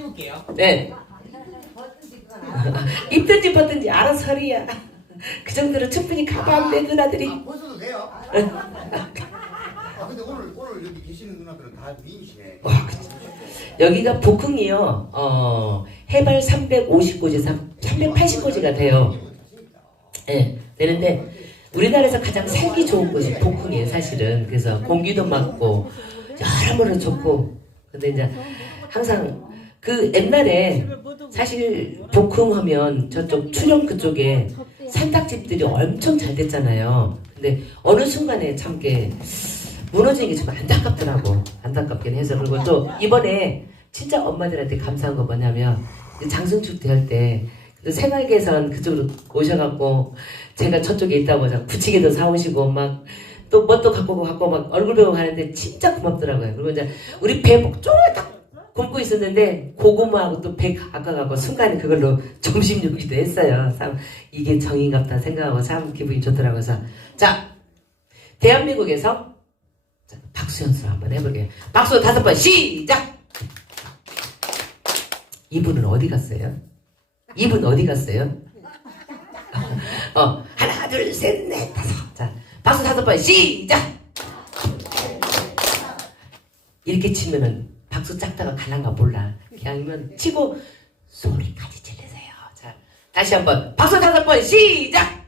입을게요. 네. 입든지 벗든지 알아서 하리야. 그 정도로 충분히 가봤네 누나들이. 아, 벗어도 돼요? 아 근데 오늘 오늘 여기 계시는 누나들은 다 미인이시네. 와, 여기가 복흥이요. 어, 해발 350고지, 380고지가 돼요. 예, 되는데 우리나라에서 가장 살기 좋은 곳이 복흥이에요, 사실은. 그래서 공기도 맑고 여러모로 좋고. 근데 이제 항상 그 옛날에 사실 복흥하면 저쪽 출연 그쪽에 산딱집들이 엄청 잘 됐잖아요. 근데 어느 순간에 참게 무너지는 게좀 안타깝더라고. 안타깝긴 해서 그리고 또 이번에 진짜 엄마들한테 감사한 거 뭐냐면 장승축 대할 때 생활 개선 그쪽으로 오셔갖고 제가 저쪽에 있다고 자 부치개도 사오시고 막 또 뭣도 갖고 오고 갖고 막 얼굴 배우 가는데 진짜 고맙더라고요. 그리고 이제 우리 배목 쫄딱 굶고 있었는데 고구마하고 또 배 아까가고 순간에 그걸로 점심 주기도 했어요. 참 이게 정인갑다 생각하고 참 기분이 좋더라고요. 자 대한민국에서 자, 박수 연습 한번 해볼게요. 박수 다섯 번 시작. 이분은 어디 갔어요? 이분 어디 갔어요? 어 하나 둘 셋 넷 다섯 자 박수 다섯 번 시작. 이렇게 치면은 박수 작다가 갈란가 몰라. 그냥면 치고 소리까지 질르세요. 자 다시 한번 박수 다섯 번 시작.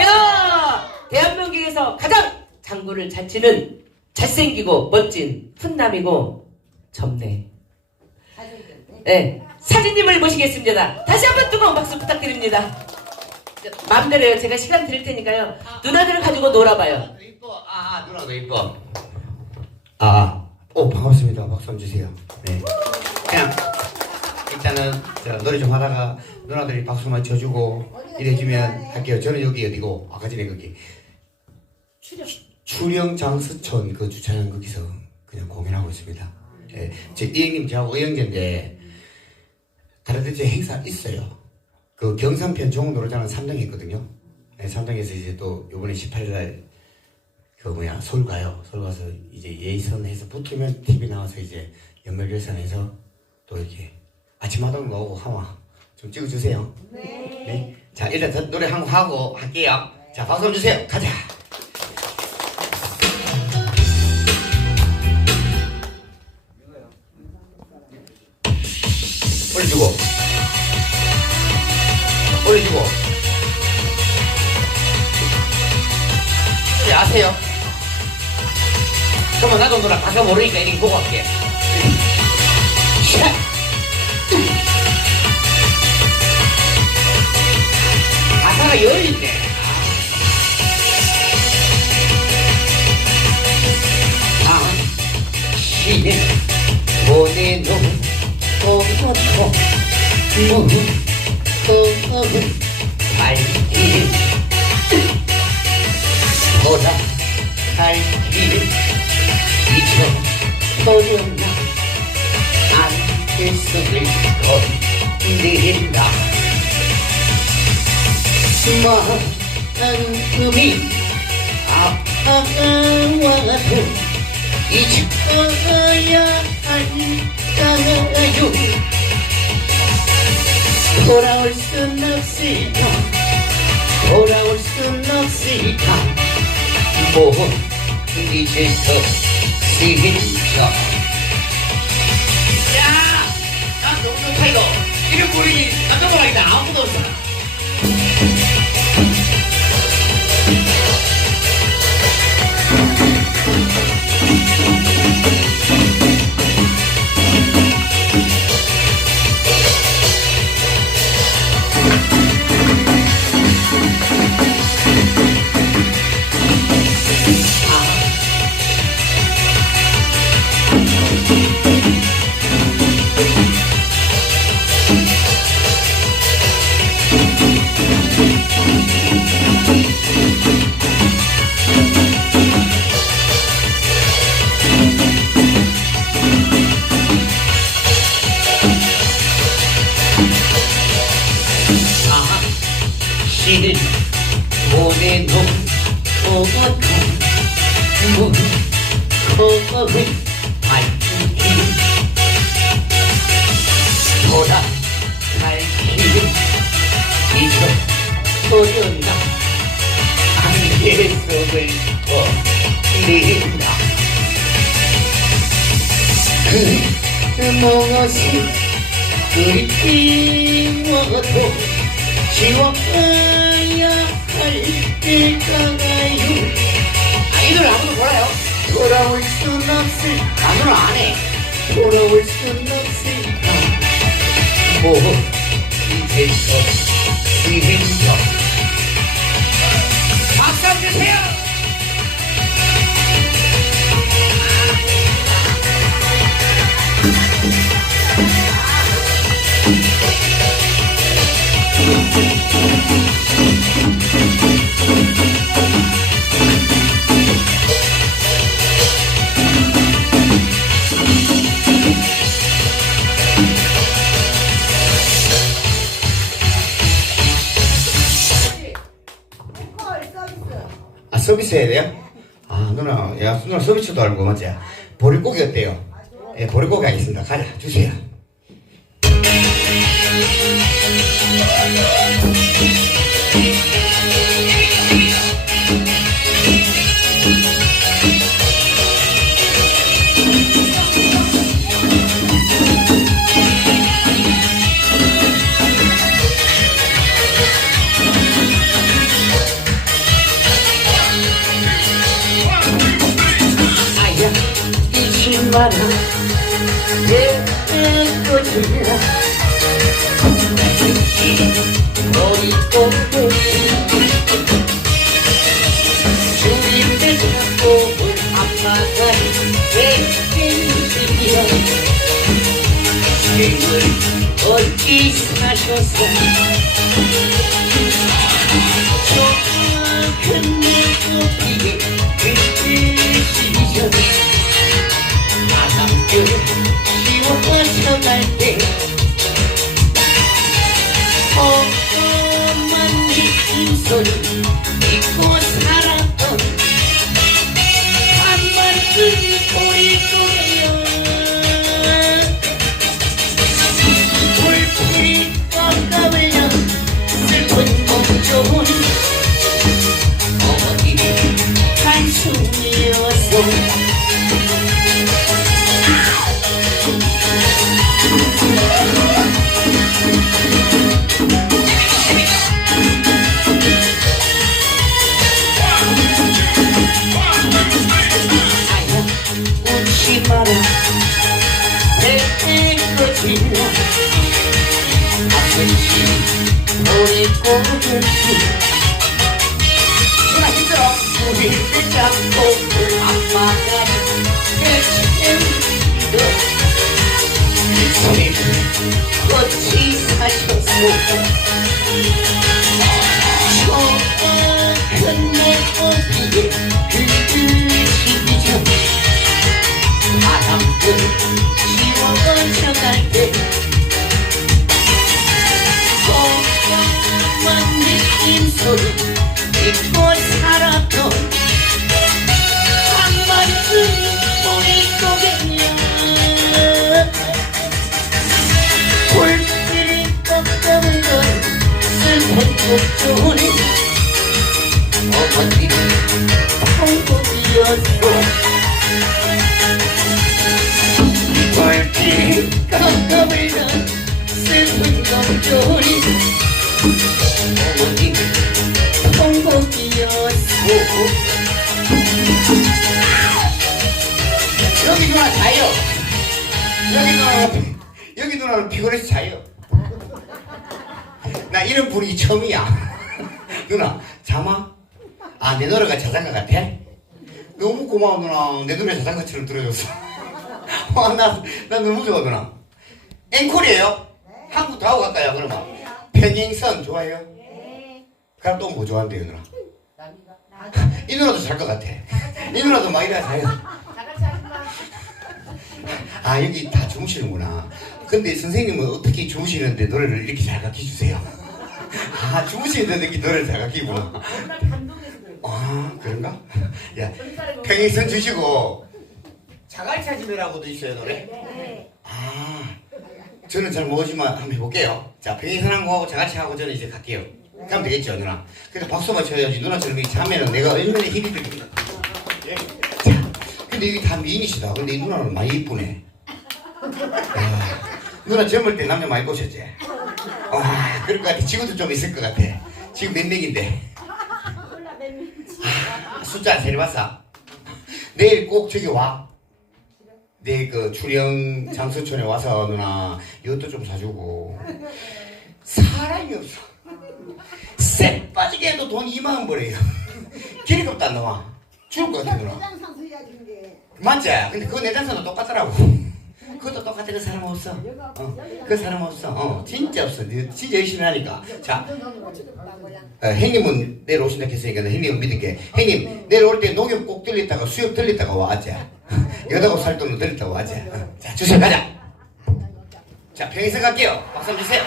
야 대한민국에서 가장 장구를 잘 치는 잘생기고 멋진 훈남이고 젊네. 네 사진님을 모시겠습니다. 다시 한번 뜨거운 박수 부탁드립니다. 마음대로 해요. 제가 시간 드릴 테니까요. 누나들을 가지고 놀아봐요. 이뻐. 아, 아 누나도 이뻐. 아, 오 반갑습니다. 박수 한번 주세요. 네. 그냥 일단은 저 노래 좀 하다가 누나들이 박수만 쳐주고 이래주면 할게요. 저는 여기 어디고 아까 전에 거기 추령 장수촌 그 주차장 거기서 그냥 공연하고 있습니다. 예, 제 이행님 저하고 의형제인데 다른 데 행사 있어요. 그 경상편 종로노래장은 3등 했거든요. 네, 3등에서 이제 또 요번에 18일 그 뭐야 서울 가요. 서울 가서 이제 예선해서 붙으면 TV 나와서 이제 연말 결산해서 또 이렇게 아침마당 나오고 하마 좀 찍어주세요. 네. 자 일단 저 노래 한 곡 하고 할게요. 자 박수 한번 주세요. 가자. 가사 모르니까 보고 할게 할까요 돌아올 순 없을까. 돌아올 순 없을까. 뭐 이제서 시작 야! 나 농동 타이거. 이름 부르기 깜짝 놀라겠다. 아무도 없어 무엇이 그리 띄워도 지워야 할 일까요. 아, 이 노래 아무도 몰라요. 돌아올 순 없을 아 노래 안해. 돌아올 순 없을까 뭐 이제서 이제서 박수 한번 주세요 서비스 해야 돼요? 아 누나 야 누나 서비스도 알고 맞지? 보릿고기 어때요? 예 보릿고기 하겠습니다 가자 주세요 잊지 마라 내 꽃이라 머리꽃에 주인들 사셨 여기 누나 자요 여기 누나 여기 누나는 피곤해서 자요 나 이런 분이 처음이야 누나 자마? 아내 노래가 자장가 같아? 너무 고마워 누나 내 노래 자장가처럼 들어줬어 와나 나 너무 좋아 누나 앵콜이에요? 한국 다 하고 갈까요 그러면? 평행선 좋아해요? 그럼 또 뭐 좋아한대요 누나? 이 누나도 잘 것 같아 이 누나도 막 이래 자요 아 여기 다 주무시는구나 근데 선생님은 어떻게 주무시는데 노래를 이렇게 잘 가르쳐주세요 아 주무시는데 이렇게 노래를 잘 가르치구나 정말 감동해서 그래요. 아 그런가? 야 평행선 주시고 자갈 찾으면라고도 있어요 노래? 네. 아 저는 잘 모르지만 한번 해볼게요 자 평행선 하고 자갈치 하고 저는 이제 갈게요 가면 되겠죠, 누나. 그래서 박수만 쳐야지. 누나처럼 이렇게 자면은 내가 얼마나 힘이 들겠나. 예. 자, 근데 이게 다 미인이시다. 근데 이 누나는 많이 이쁘네. 야, 누나 젊을 때 남자 많이 보셨지? 와, 그럴 것 같아. 지금도 좀 있을 것 같아. 지금 몇 명인데? 아, 숫자 세려봤어? 내일 꼭 저기 와. 내일 그 출영 장수촌에 와서 누나 이것도 좀 사주고. 사람이 없어. 쎄 빠지게 해도 돈 2만원 벌어요. 기름값도 안 나와. 죽을 것 같아, 누나. 맞지? 근데 그거 내 단서도 똑같더라고. 그것도 똑같아. 그 사람 없어. 어, 그 사람 없어. 어, 진짜 없어. 네, 진짜 열심히 하니까. 자, 어, 형님은 내일 오신다 했으니까 나 형님은 믿은 게 형님 내일 올 때 농협 꼭 들렸다가 수협 들렸다가 와지. 여다고 살 돈은 들렸다가 와지. 어, 자, 주세요. 가자. 자, 평행선 갈게요. 박수 한번 주세요.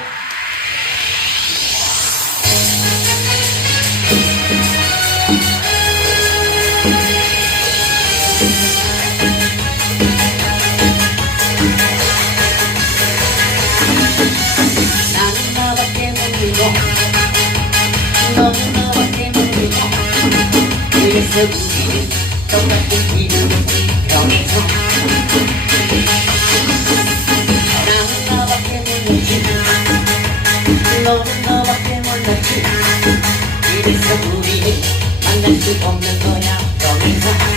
만날 수 없는 거야 평에서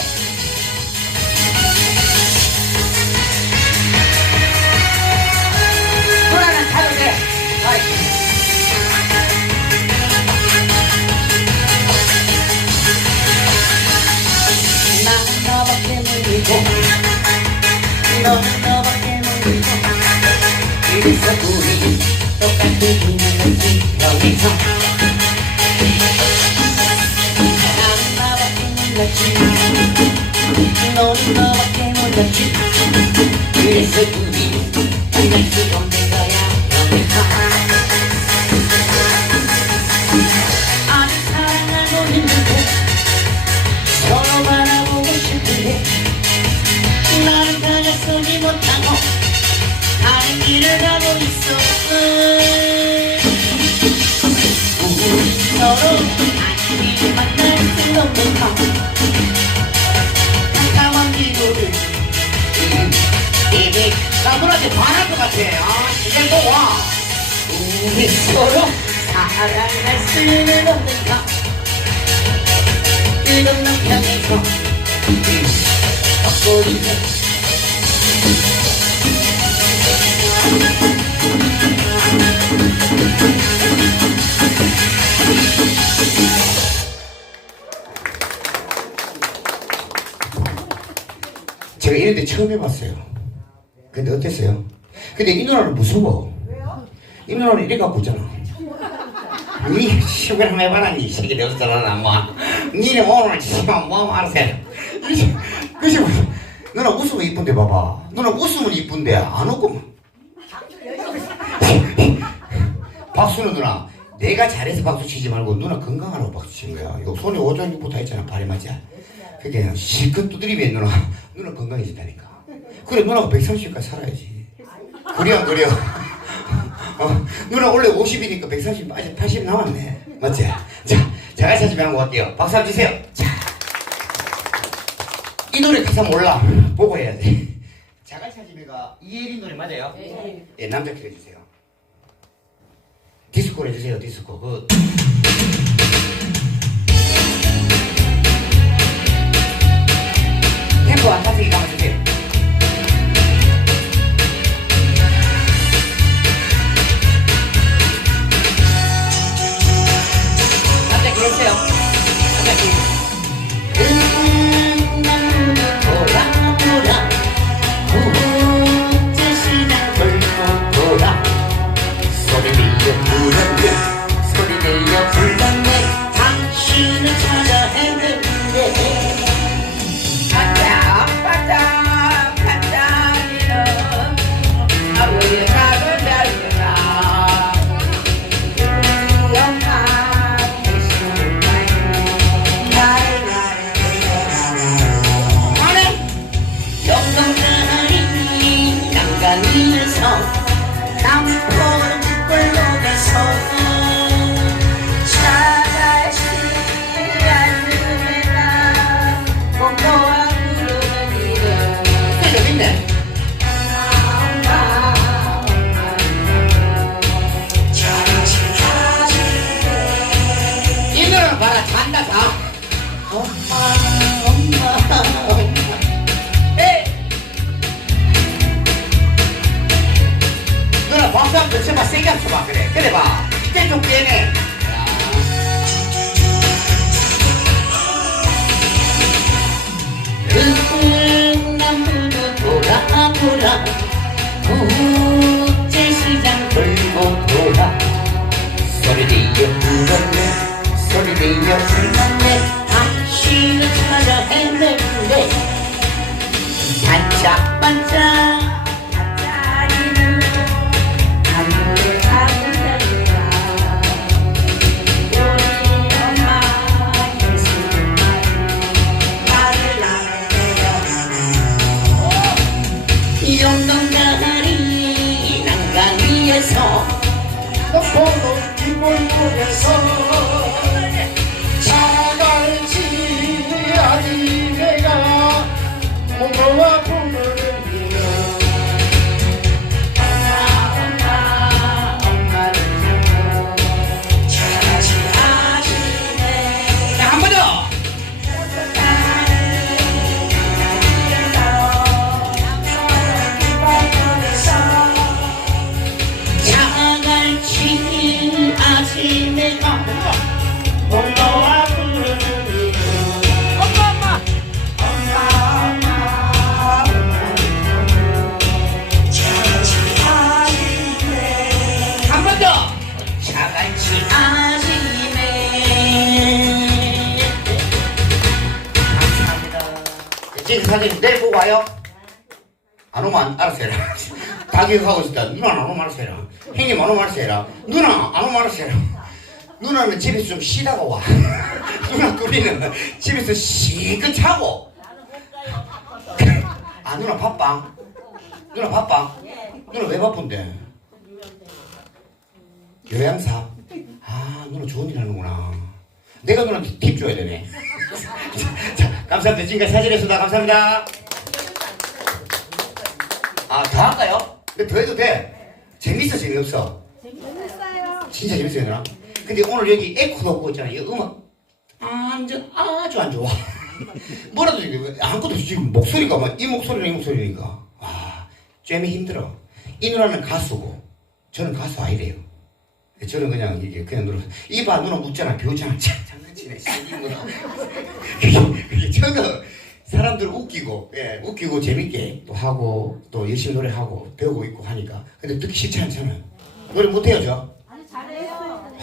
너는 너밖에 모르고 그래서 우리 똑같은 이름을 지평해서 나는 나밖에 몰랐지 너는 너밖에 몰랐지 그래서 우리 만날 수 없는 거 이미 나분한테 반할 것 같아. 아, 이제 또 와. 우리 서로 사랑할 수는 없는가 끝없는 편에서 걷고 있네 제가 이런 데 처음 해봤어요. 근데 어땠어요? 근데 이 누나는 무서워. 이 누나는 이래 갖고 있잖아. 니 시골 한번 해봐라 니 새끼 내어서 잘하나 뭐. 니네 오늘 시간 뭐해 그치 그치 누나 웃으면 이쁜데 봐봐. 누나 웃으면 이쁜데 안 웃고만. 박수는 누나 내가 잘해서 박수 치지 말고 누나 건강하라고 박수 치는 거야. 요 손에 붙어 있잖아 발에 맞지 그게 실컷 두드리면 누나 누나 건강해진다니까 그래 누나가 130까지 살아야지. 그래 안 그래요? 어, 누나 원래 50이니까 130 빠져 80 남았네. 맞지? 자 자갈 사진 한번 갈게요. 박수 한번 주세요. 자, 이 노래 가사 몰라. 보고 해야 돼. 자갈 사진가 이혜린 노래 맞아요? 예 남자 키 해주세요. 디스코 해주세요 디스코. 그. 템포 안 타세게 감아주세요 남 누나는 집에서 좀 쉬다가 와. 누나 둘이는 집에서 시끗 자고. 아 누나 바빠? 누나 바빠? 누나 왜 바쁜데? 요양사? 아 누나 좋은 일 하는구나. 내가 누나한테 팁 줘야 되네. 자, 감사합니다. 지금까지 사진했습니다. 감사합니다. 아, 더 할까요? 근데 더 해도 돼. 재밌어, 재미없어? 재밌어요. 진짜 재밌어요, 누나. 근데 오늘 여기 에코도 없고 있잖아요. 이 음악 완전 아주 안 좋아. 뭐라도 아무것도 없이 지금 목소리가 막 이 목소리랑 이 목소리니까. 와, 쬐미 힘들어. 이 누나는 가수고, 저는 가수 아니래요. 저는 그냥 이게 그냥 누나 이봐 누나 묻잖아 참 장난치네 씨 누나 전혀 사람들 웃기고 예 웃기고 재밌게 또 하고 또 열심히 노래하고 배우고 있고 하니까 근데 듣기 싫지 않잖아요 노래 못해요 저?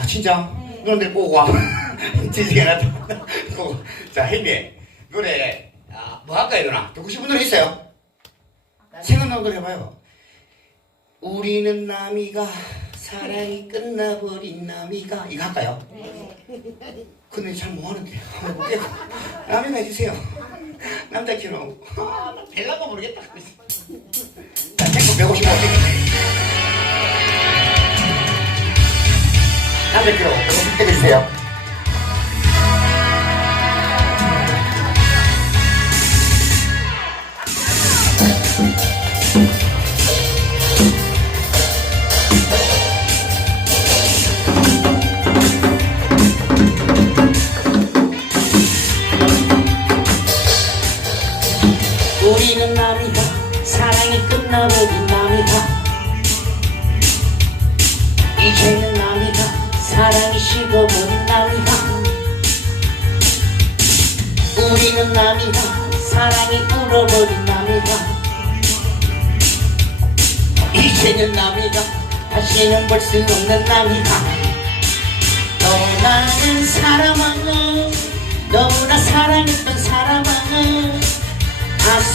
아 진짜? 내일 꼭 와. 지지게 나타. 꼭. 자 혜미 노래 아, 뭐 할까요 누나? 듣고 싶은 노래 있어요? 생각나는 노래 해봐요. 우리는 남이가 사랑이 끝나버린 남이가 이거 할까요? 근데 잘 못하는데 한번 볼게요. 남이가 해주세요. 남자 키로 아, 나 될란가 모르겠다. 자, 탱크 155. 남자 키로 150 해주세요. 우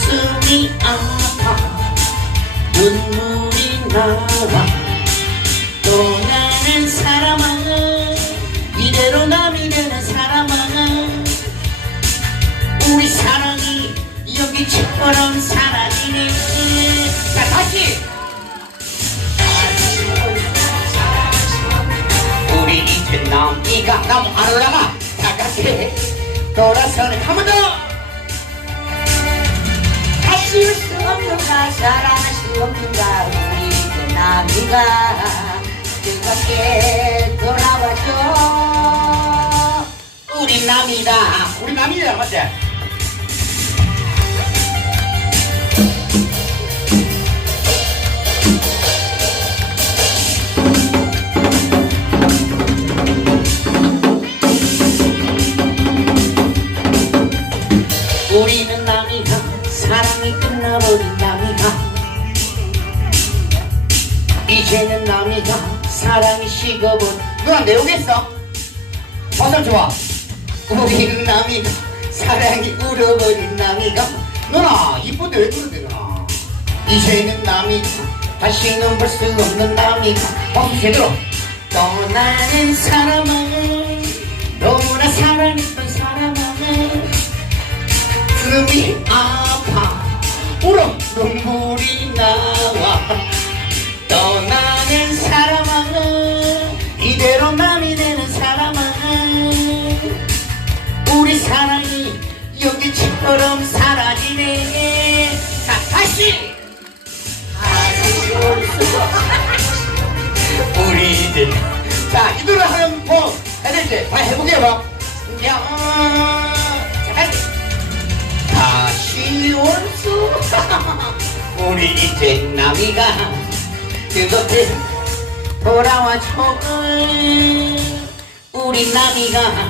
가슴이 아파. 눈물이 나와. 떠나는 사람아. 이대로 남이 되는 사람아. 우리 사랑이 여기처럼 사라지네. 자 다시. 우리 이제 남이가 나무 안 올라가. 다 같이. 돌아서는 한번더 올수 없는가 사랑할 수 없는가 우리 그 나비가 뜨겁게 돌아와줘 우리 남이다 우리 남이다 맞지? 제대로. 떠나는 사람은 너무나 사랑했던 사람은 숨이 아파. 울어 눈물이 나와. 떠나는 사람아 이대로 남이 되는 사람아 우리 사랑이 여기처럼 사라지네. 자 다시 이제 자이 노래 하는 뭐 해야 될지 다 해보게요 봐. 야, 자, 다시. 다시 올수 우리 이제 남이가 그것들 돌아와줘. 우리 남이가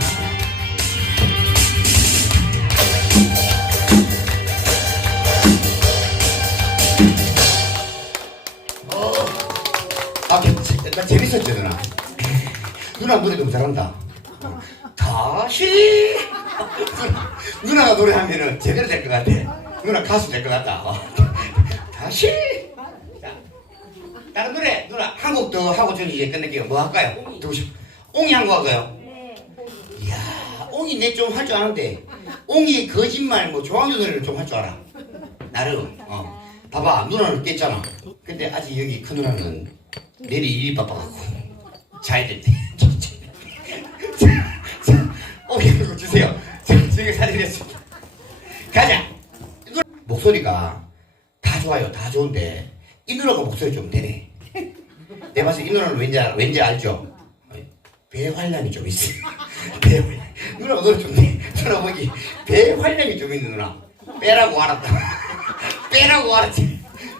나 재밌었죠 누나. 누나 노래 너무 잘한다. 다시. 누나가 노래하면은 제대로 될 것 같아. 누나 가수 될 것 같다. 어. 다시. 자, 다른 노래 누나 한 곡 더 하고 저는 이제 끝낼게요. 뭐 할까요? 듣고 싶 옹이 한 거 할까요? 이야 옹이 내 좀 할 줄 아는데. 옹이 거짓말 뭐 조항조 노래를 좀 할 줄 알아. 나름. 어. 봐봐 누나는 깼잖아. 근데 아직 여기 큰 누나는 내일 일이 바빠갖고 자야 될 때. 어, 이거 주세요. 자, 지금 사드리겠습니다. 가자. 목소리가 다 좋아요. 다 좋은데 이 누나가 목소리 좀 되네. 내 봤을 때 이 누나는 왠지 알, 왠지 알죠? 배 활량이 좀 있어. 배 활량. 누나가 노래 좀 돼. 누나 보기 배 활량이 좀 있는 누나. 빼라고 알았다. 빼라고 알았지.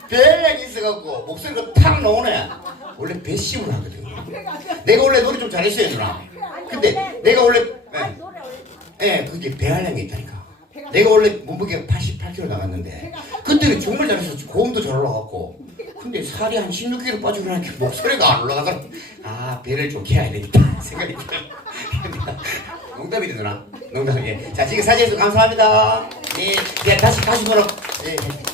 배 활량이 있어갖고 목소리가 탁 나오네. 원래 배심을 하거든. 내가 원래 노래 좀 잘했어요 누나. 근데 내가 원래 예, 예 그게 배활량이 있다니까. 내가 원래 몸무게가 88kg 나갔는데 그때는 정말 잘했었지. 고음도 잘 올라갔고. 근데 살이 한 16kg 빠지고 나니까 목소리가 안 올라가더라. 아 배를 좀 캐야 되겠다 생각이 들어. 농담이네 누나. 농담 예. 자 지금 사진에서 감사합니다. 네, 네 다시 다시 보러. 예. 예.